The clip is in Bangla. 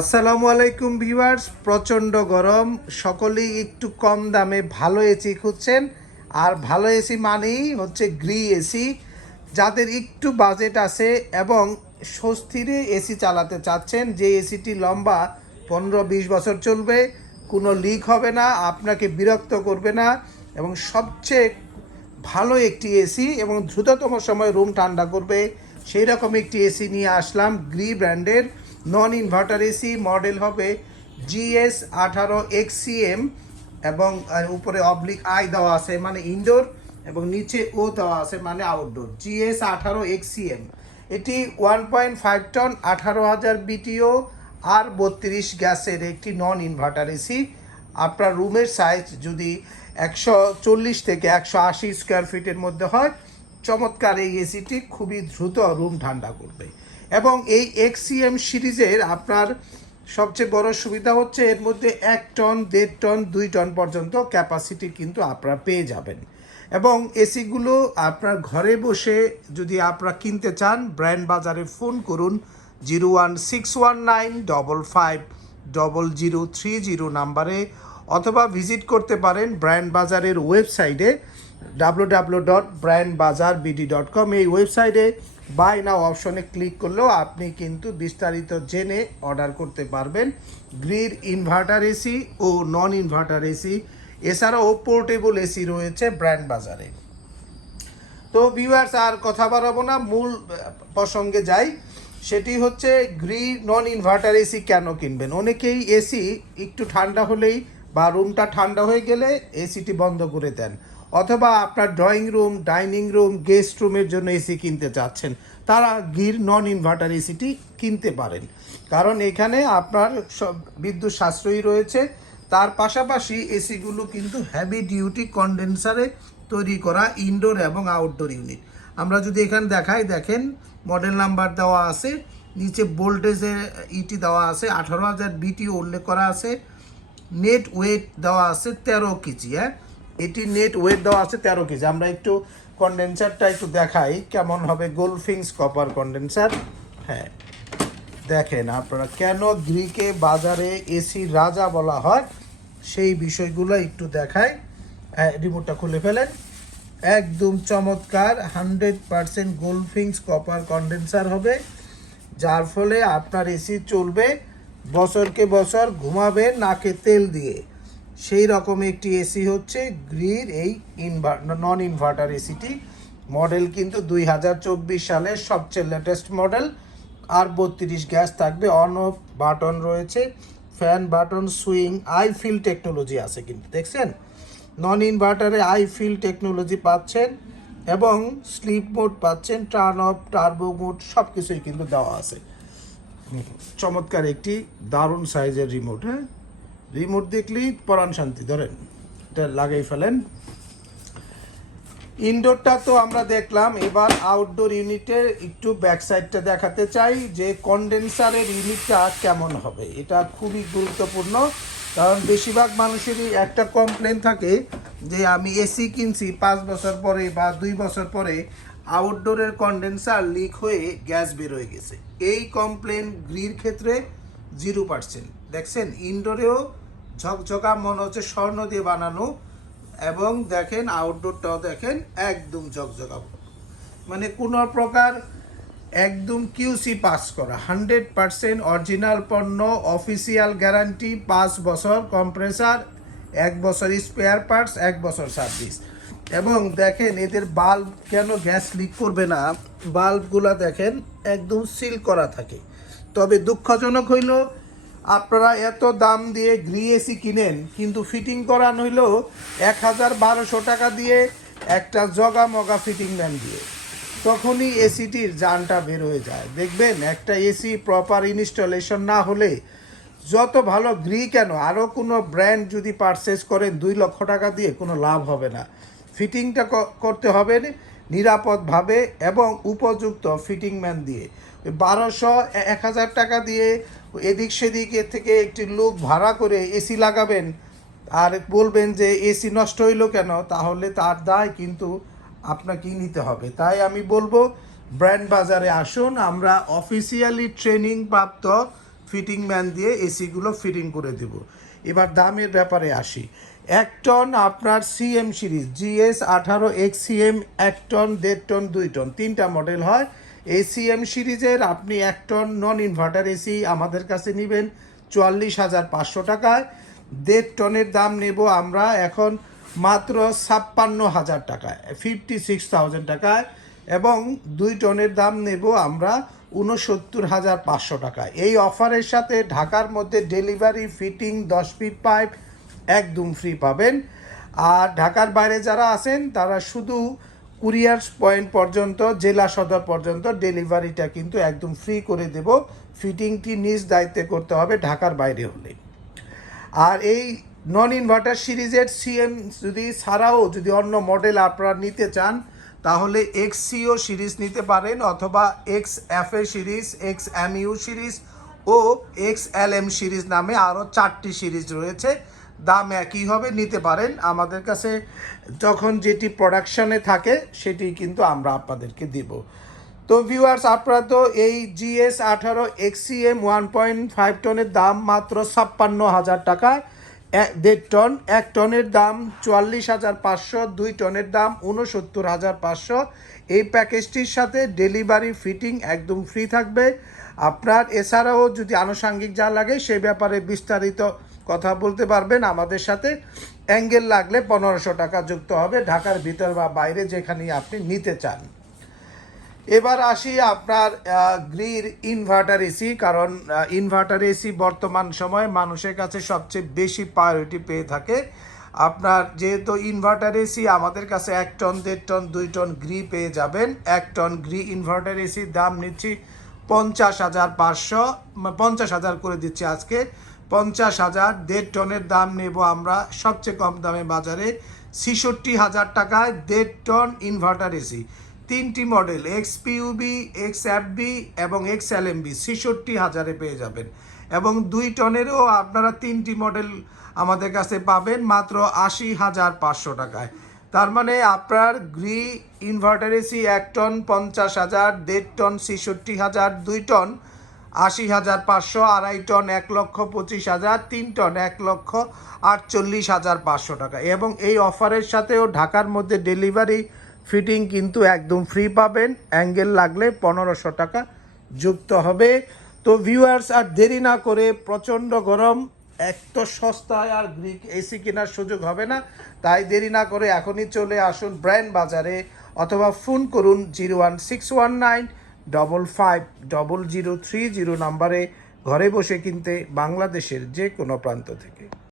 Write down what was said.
আসসালামু আলাইকুম ভিউয়ার্স, প্রচণ্ড গরম। সকলেই একটু কম দামে ভালো এসি খুঁজছেন। আর ভালো এসি মানেই হচ্ছে গ্রি এসি। যাদের একটু বাজেট আছে এবং স্বস্তিরে এসি চালাতে চাচ্ছেন, যে এসিটি লম্বা, পনেরো বিশ বছর চলবে, কোনো লিক হবে না, আপনাকে বিরক্ত করবে না। এবং সবচেয়ে ভালো একটি এসি এবং দ্রুততম সময় রুম ঠান্ডা করবে, সেই রকম একটি এসি নিয়ে আসলাম গ্রি ব্র্যান্ডের নন ইনভার্টার এসি মডেল হবে জিএস আঠারো এক্সিএম এবং উপরে অবলিক আই দেওয়া আছে মানে ইনডোর এবং নিচে ও দেওয়া আছে মানে আউটডোর জিএস আঠারো এক্সিএম এটি ওয়ান পয়েন্ট ফাইভ টন আঠারো হাজার বিটিও আর বত্রিশ গ্যাসের একটি নন ইনভার্টার এসি আপনার রুমের সাইজ যদি একশো চল্লিশ থেকে একশো আশি স্কোয়ার ফিটের মধ্যে হয়, চমৎকার এই এসিটি খুবই দ্রুত রুম ঠান্ডা করবে। এবং এই এক্সিএম সিরিজের আপনার সবচেয়ে বড় সুবিধা হচ্ছে এর মধ্যে এক টন, দেড় টন, দুই টন পর্যন্ত ক্যাপাসিটি কিন্তু আপনারা পেয়ে যাবেন। এবং এসিগুলো আপনার ঘরে বসে যদি আপনারা কিনতে চান, ব্র্যান্ড বাজারে ফোন করুন zero one six one nine double five double zero three zero নাম্বারে অথবা ভিজিট করতে পারেন ব্র্যান্ড বাজারের ওয়েবসাইটে W W dot Brand Bazaar BD dot com. এই ওয়েবসাইটে বাই নাও অপশনে ক্লিক করলেও আপনি কিন্তু বিস্তারিত জেনে অর্ডার করতে পারবেন। গ্রিড ইনভার্টার এসি ও নন ইনভার্টার এসি, এছাড়াও পোর্টেবল এসি রয়েছে ব্র্যান্ড বাজারে। তো ভিউয়ার্স, আর কথা বাড়াবো না, মূল প্রসঙ্গে যাই। সেটি হচ্ছে গ্রি নন ইনভার্টার এসি কেন কিনবেন? অনেকেই এসি একটু ঠান্ডা হলেই বা রুমটা ঠান্ডা হয়ে গেলে এসিটি বন্ধ করে দেন। অথবা আপনার drawing room dining room guest রুমের জন্য এসি কিনতে চাচ্ছেন, তারা গির নন ইনভার্টার এসিটি কিনতে পারেন। কারণ এখানে আপনার সব বিদ্যুৎ সাশ্রয়ী রয়েছে, তার পাশাপাশি এসিগুলো কিন্তু হেভি ডিউটি কন্ডেন্সারে তৈরি করা ইনডোর এবং আউটডোর ইউনিট আমরা যদি এখানে দেখাই, দেখেন মডেল নাম্বার দেওয়া আছে, নিচে ভোল্টেজের ইটি দেওয়া আছে, আঠারো হাজার বিটি উল্লেখ করা আছে নেট ওয়েট দেওয়া আছে তেরো কেজি হ্যাঁ? এটি নেট ওয়েট দেওয়া আছে তেরো কেজি। আমরা একটু কন্ডেন্সারটা একটু দেখাই কেমন হবে। গোলফিংস কপার কন্ডেন্সার হ্যাঁ। দেখেন আপনারা কেন গ্রিকে বাজারে এসি রাজা বলা হয়, সেই বিষয়গুলো একটু দেখায় রিমোটটা খুলে ফেলেন। একদম চমৎকার হান্ড্রেড পারসেন্ট গোলফিংস কপার কন্ডেন্সার হবে, যার ফলে আপনার এসি চলবে, বছরকে বছর ঘুমাবে, নাকে তেল দিয়ে। সেই রকম একটি এসি হচ্ছে গ্রির, এই ইনভার নন ইনভার্টার এসিটি। মডেল কিন্তু দুই হাজার চব্বিশ সালের সবচেয়ে লেটেস্ট মডেল আর বত্রিশ গ্যাস থাকবে অন অফ বাটন রয়েছে fan button swing I feel technology আছে কিন্তু, দেখছেন? নন ইনভার্টারে আই ফিল টেকনোলজি পাচ্ছেন এবং স্লিপ মোড পাচ্ছেন টার্ন অফ টার্বো মোড সব কিছুই কিন্তু দেওয়া আছে। চমৎকার একটি দারুণ সাইজের রিমোট হ্যাঁ? রিমোট দেখলেই পরাণ শান্তি, ধরেন। এটা লাগাই ফেলেন। ইনডোরটা তো আমরা দেখলাম, এবার আউটডোর ইউনিটের একটু ব্যাক সাইডটা দেখাতে চাই যে কন্ডেন্সারের ইউনিটটা কেমন হবে। এটা খুবই গুরুত্বপূর্ণ, কারণ বেশিরভাগ মানুষেরই একটা কমপ্লেন থাকে যে আমি এসি কিনছি পাঁচ বছর পরে বা দুই বছর পরে আউটডোরের কন্ডেন্সার লিক হয়ে গ্যাস বের হয়ে গেছে। এই কমপ্লেন গ্রির ক্ষেত্রে জিরো পার্সেন্ট দেখছেন ইনডোরেও ঝকঝকা মনে হচ্ছে স্বর্ণ দিয়ে বানানো এবং দেখেন আউটডোরটাও দেখেন একদম ঝকঝকাবো মানে কোনো প্রকার একদম কিউসি পাস করা হান্ড্রেড পারসেন্ট অরিজিনাল পণ্য অফিসিয়াল গ্যারান্টি পাঁচ বছর কম্প্রেসার এক বছর স্পেয়ার পার্টস এক বছর সার্ভিস এবং দেখেন এদের বাল্ব কেন গ্যাস লিক করবে না? বাল্বগুলা দেখেন একদম সিল করা থাকে। তবে দুঃখজনক হইল আপনারা এত দাম দিয়ে গ্রি এসি কিনেন, কিন্তু ফিটিং করান হইল এক হাজার বারোশো টাকা দিয়ে একটা জগা মগা ফিটিং ম্যান দিয়ে। তখনই এসিটির জানটা বের হয়ে যায়। দেখবেন, একটা এসি প্রপার ইনস্টলেশন না হলে যত ভালো গ্রি কেন, আরও কোনো ব্র্যান্ড যদি পারচেস করেন, দুই লক্ষ টাকা দিয়ে কোনো লাভ হবে না। ফিটিংটা করতে হবে নিরাপদভাবে এবং উপযুক্ত ফিটিং ম্যান দিয়ে। বারোশো এক হাজার টাকা দিয়ে এদিক সেদিক এর থেকে একটি লোক ভাড়া করে এসি লাগাবেন আর বলবেন যে এসি নষ্ট হইল কেন? তাহলে তার দায় কিন্তু আপনাকেই নিতে হবে। তাই আমি বলব, ব্র্যান্ড বাজারে আসুন, আমরা অফিসিয়ালি ট্রেনিং প্রাপ্ত ফিটিং ম্যান দিয়ে এসিগুলো ফিটিং করে দেব। এবার দামের ব্যাপারে আসি। এক টন আপনার সিএম সিরিজ জিএস আঠারো এক্স সিএম এক টন, দেড় টন, দুই টন, তিনটা মডেল হয়। এই সিএম সিরিজের, আপনি এক টন নন ইনভার্টার এসি আমাদের কাছে নেবেন চুয়াল্লিশ হাজার পাঁচশো টাকায়। দেড় টনের দাম নেব আমরা এখন মাত্র ছাপ্পান্ন হাজার টাকায় ফিফটি সিক্স থাউজেন্ড টাকায়। এবং দুই টনের দাম নেব আমরা উনসত্তর হাজার পাঁচশো টাকা এই অফারের সাথে ঢাকার মধ্যে ডেলিভারি, ফিটিং, দশ ফিট পাইপ একদম ফ্রি পাবেন। আর ঢাকার বাইরে যারা আছেন, তারা শুধু কুরিয়ার পয়েন্ট পর্যন্ত, জেলা সদর পর্যন্ত ডেলিভারিটা কিন্তু একদম ফ্রি করে দেব। ফিটিংটি নিজ দায়িত্বে করতে হবে, ঢাকার বাইরে হলে। আর এই নন ইনভার্টার সিরিজের সিএম যদি ছাড়াও যদি অন্য মডেল আপনারা নিতে চান, তাহলে এক্স সিও সিরিজ নিতে পারেন অথবা X F A series X M U series O X L M series নামে আরও চারটি সিরিজ রয়েছে। দাম একই হবে, নিতে পারেন। আমাদের কাছে যখন যেটি প্রোডাকশনে থাকে, সেটি কিন্তু আমরা আপনাদেরকে দেব। তো ভিউয়ার্স আপনারা তো এই জিএস আঠারো এক্সিএম ওয়ান পয়েন্ট ফাইভ টনের দাম মাত্র ছাপ্পান্ন হাজার টাকা। দেড় টন এক টনের দাম চুয়াল্লিশ হাজার পাঁচশো, দুই টনের দাম উনসত্তর হাজার পাঁচশো। এই প্যাকেজটির সাথে ডেলিভারি ফিটিং একদম ফ্রি থাকবে। আপনার, এছাড়াও যদি আনুষাঙ্গিক যা লাগে, সে ব্যাপারে বিস্তারিত কথা বলতে পারবেন। আমাদের সাথে অ্যাঙ্গেল লাগলে পনেরোশো টাকা যুক্ত হবে। ঢাকার ভিতর বা বাইরে যেখানেই আপনি নিতে চান। এবার আসি আপনার গ্রির ইনভার্টার এসি, কারণ ইনভার্টার এসি বর্তমান সময়ে মানুষের কাছে সবচেয়ে বেশি প্রায়োরিটি পেয়ে থাকে। আপনার যেহেতু ইনভার্টার এসি, আমাদের কাছে এক টন, দেড় টন, দুই টন গ্রি পেয়ে যাবেন। এক টন গ্রি ইনভার্টার এসির দাম নিচ্ছি পঞ্চাশ হাজার পাঁচশো, পঞ্চাশ হাজার করে দিচ্ছি আজকে। পঞ্চাশ হাজার দেড় টনের দাম নেব আমরা সবচেয়ে কম দামে বাজারে। ছেষট্টি হাজার টাকায় দেড় টন ইনভার্টার এসি। তিনটি model, X PUB X FB এবং এক্স এলএমবি ছেষট্টি হাজারে পেয়ে যাবেন। এবং দুই টনেরও আপনারা তিনটি মডেল আমাদের কাছে পাবেন মাত্র আশি হাজার পাঁচশো টাকায়। তার মানে আপনার গ্রি ইনভার্টার এসি এক টন পঞ্চাশ হাজার, দেড় টন ছেষট্টি হাজার, দুই টন আশি হাজার পাঁচশো, আড়াই টন এক লক্ষ পঁচিশ হাজার, তিন টন এক লক্ষ আটচল্লিশ হাজার পাঁচশো টাকা। এবং এই অফারের সাথেও ঢাকার মধ্যে ডেলিভারি ফিটিং কিন্তু একদম ফ্রি পাবেন। অ্যাঙ্গেল লাগলে পনেরোশো টাকা যুক্ত হবে। তো ভিউয়ার্স, আর দেরি না করে প্রচণ্ড গরম, এক তো সস্তায় আর গ্রিক এসি কেনার সুযোগ হবে না। তাই দেরি না করে এখনই চলে আসুন ব্র্যান্ড বাজারে অথবা ফোন করুন zero one six one nine double five double zero three zero নাম্বারে ঘরে বসে কিনতে বাংলাদেশের যে কোনো প্রান্ত থেকে।